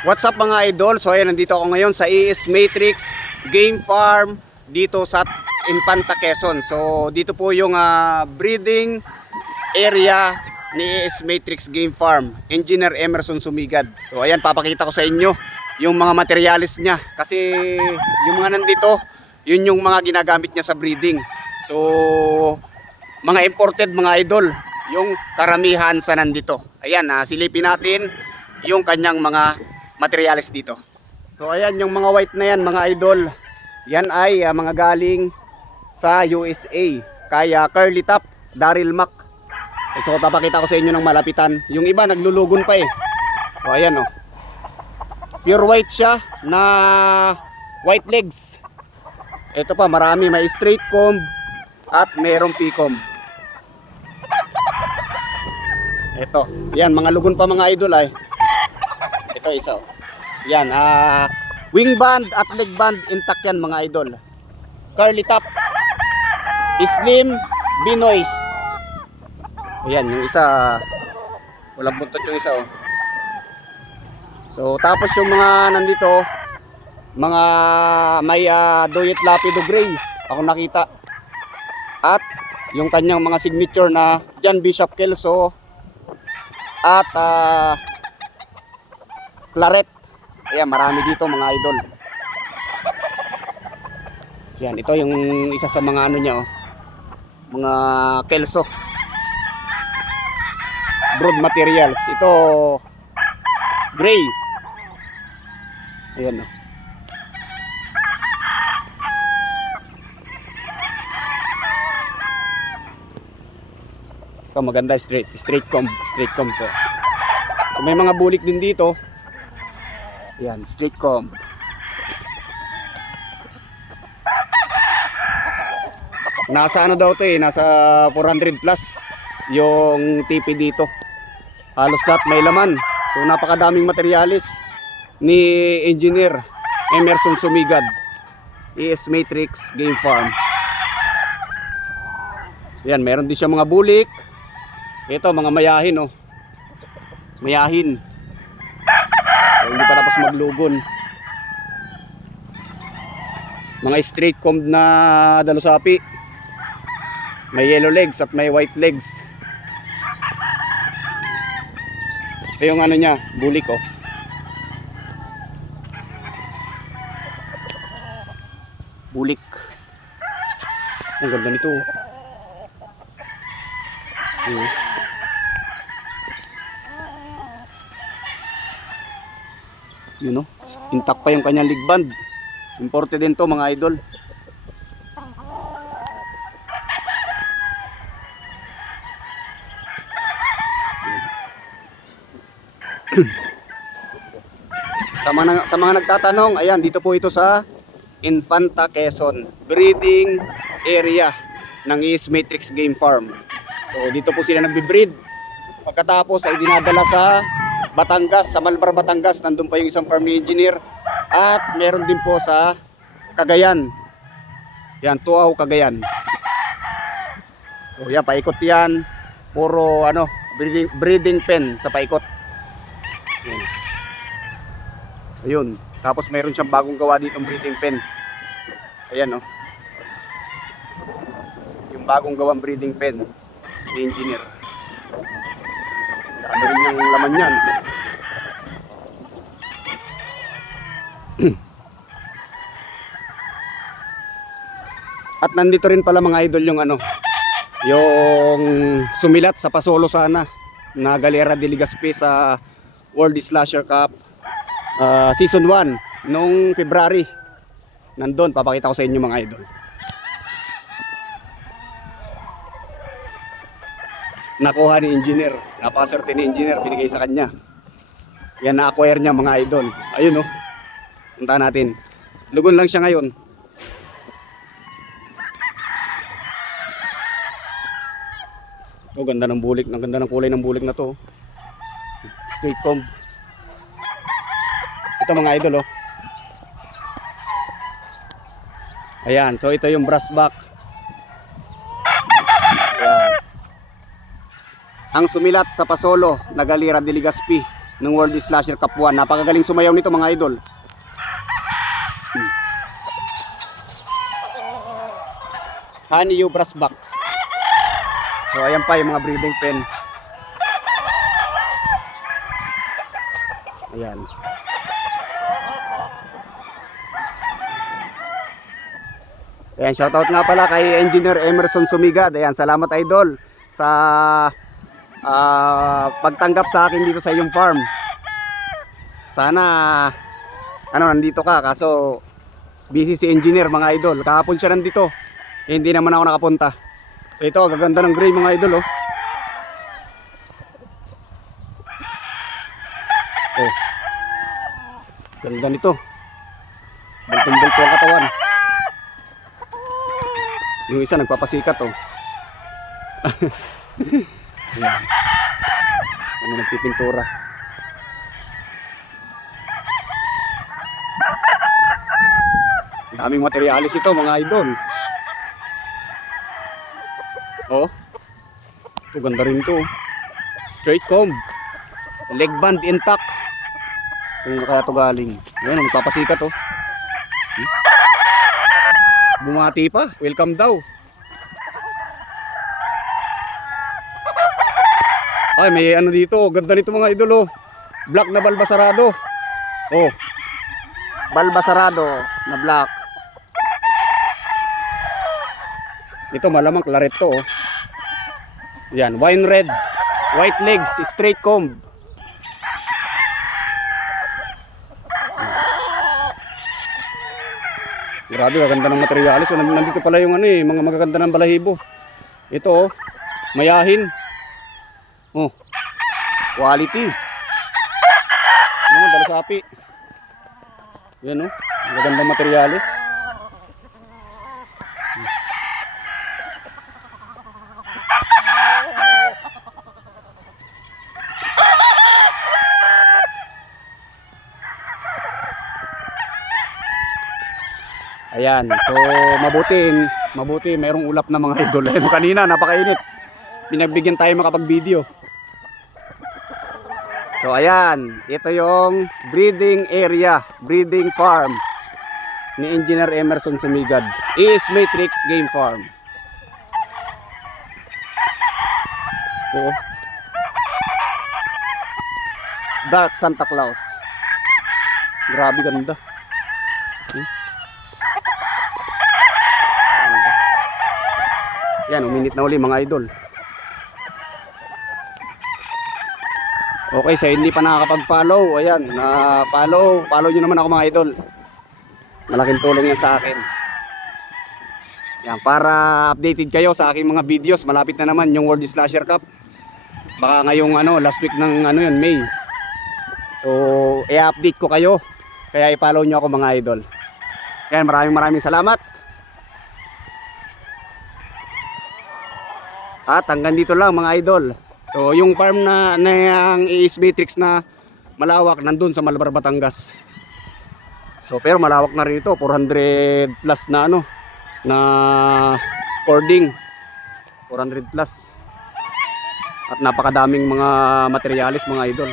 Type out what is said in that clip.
What's up mga idol? So ayan, nandito ako ngayon sa ES Matrix Game Farm dito sa Infanta, Quezon. So dito po yung breeding area ni ES Matrix Game Farm, Engineer Emerson Sumigad. So ayan, papakita ko sa inyo yung mga materialis niya kasi yung mga nandito, yun yung mga ginagamit niya sa breeding. So mga imported mga idol, yung karamihan sa nandito. Ayan, silipin natin yung kanyang mga materials dito. So ayan, yung mga white na yan mga idol, yan ay mga galing sa USA kaya Curly Top, Daryl Mack. So papakita ko sa inyo ng malapitan. Yung iba naglulugon pa eh. So ayan, oh, pure white siya na white legs. Ito pa, marami, may straight comb at merong P-comb. Ito, yan, mga lugon pa mga idol ay. Ito isa, oh. Yan, wing band at leg band intact yan mga idol. Curly Top, slim, binoist. Ayan, yung isa, walang buntot yung isa, oh. So tapos yung mga nandito, mga may Doyet Lapido Gray ako nakita. At yung kanyang mga signature na John Bishop Kelso at Claret. Ayan, marami dito mga idol. Yan, ito yung isa sa mga ano niya, oh, mga Kelso brood materials. Ito gray. Ayan, oh. Ito maganda, straight comb to. So, may mga bulik din dito. Yan, straight comb. Nasa ano daw to eh, nasa 400 plus yung TP dito. Halos lahat may laman. So napakadaming materialis ni Engineer Emerson Sumigad, ES Matrix Game Farm. Yan, meron din siya mga bulik. Ito mga mayahin, oh. Mayahin. So, hindi pa tapos maglugon. Mga straight comb na dalusapi. May yellow legs at may white legs. Ito yung ano niya, bulik, oh. Bulik. Ang ganda nito, oh. Yun, know, intact pa yung kanyang leg band. Imported din to mga idol. Sa mga nagtatanong, ayan, dito po ito sa Infanta, Quezon, breeding area ng ES Matrix Game Farm. So dito po sila nagbe-breed. Pagkatapos ay dinadala sa Batangas, sa Malbar, Batangas. Nandun pa yung isang farm ni Engineer. At meron din po sa Cagayan. Yan, Tuaw, Cagayan. So yan, paikot yan. Puro ano, breeding pen sa paikot. Yan. Ayun. Tapos meron siyang bagong gawa ditong breeding pen. Ayan, oh. Yung bagong gawang breeding pen ni Engineer. Dami rin yung laman yan. At nandito rin pala mga idol yung ano, yung sumilat sa Pasolo sana na Galera de Legazpi sa World Slasher Cup Season 1 noong February. Nandun, papakita ko sa inyo mga idol. Nakuha ni Engineer, napaswerte ni Engineer, binigay sa kanya. Yan, na-acquire niya mga idol. Ayun, oh. Punta natin. Lugon lang siya ngayon. Oh, ganda ng bulik, ang ganda ng kulay ng bulik na to. Straight comb. Ito mga idol, oh. Ayan, so ito yung brass back. Ayan. Ang sumilat sa Pasolo na Galera de Legazpi ng World Slasher Cup 1. Napakagaling sumayaw nito mga idol. Honey you brass back. So ayan pa yung mga breeding pen. Ayan. Ayan, shoutout nga pala kay Engineer Emerson Sumigad. Ayan, salamat idol sa pagtanggap sa akin dito sa iyong farm. Sana nandito ka, kaso busy si engineer mga idol. Kahapon siya nandito. Hindi naman ako nakapunta. So ito, gaganda ng gray mga idol, oh. Oh. Ganda nito. Bultong-bulto ang katawan. Yung isa nagpapasikat, oh. Ayan. Ano nagpipintura. Daming materialis ito mga idol. Oh. Ito ganda rin to. Straight comb. Leg band intact. Kung kaya to galing. Ayan, magpapasikat, oh. Bumati pa. Welcome daw. Ay, may ano dito. Ganda nito mga idol, oh. Black na balbasarado. Oh. Balbasarado na black. Ito malamang claret to, oh. Yan, wine red. White legs, straight comb. Grabe, ganda ng materialis. Nandito pala yung mga magaganda ng balahibo. Ito, oh, mayahin. Oh, quality. Ano, dalasapi. Yan, oh, magagandang materialis. Ayan, so mabuti mayroong ulap na mga idol. Ayun, kanina napakainit. Pinagbigyan tayo makapag-video. So ayan, ito yung breeding area, breeding farm ni Engineer Emerson Sumigad. Is Matrix Game Farm. Oh. Dark Santa Claus. Grabe ganda. Yan, uminit na uli mga idol. Okay, sa hindi pa nakakapag-follow, ayan, follow nyo naman ako mga idol. Malaking tulong yan sa akin. Yan, para updated kayo sa aking mga videos. Malapit na naman yung World Slasher Cup. Baka ngayong last week ng May. So, i-update ko kayo. Kaya i-follow nyo ako mga idol. Yan, maraming salamat. At hanggang dito lang mga idol. So yung farm na yung AS Matrix na malawak nandun sa Malabar, Batangas. So pero malawak na rin ito, 400 plus na na cording. 400 plus. At napakadaming mga materialis mga idol.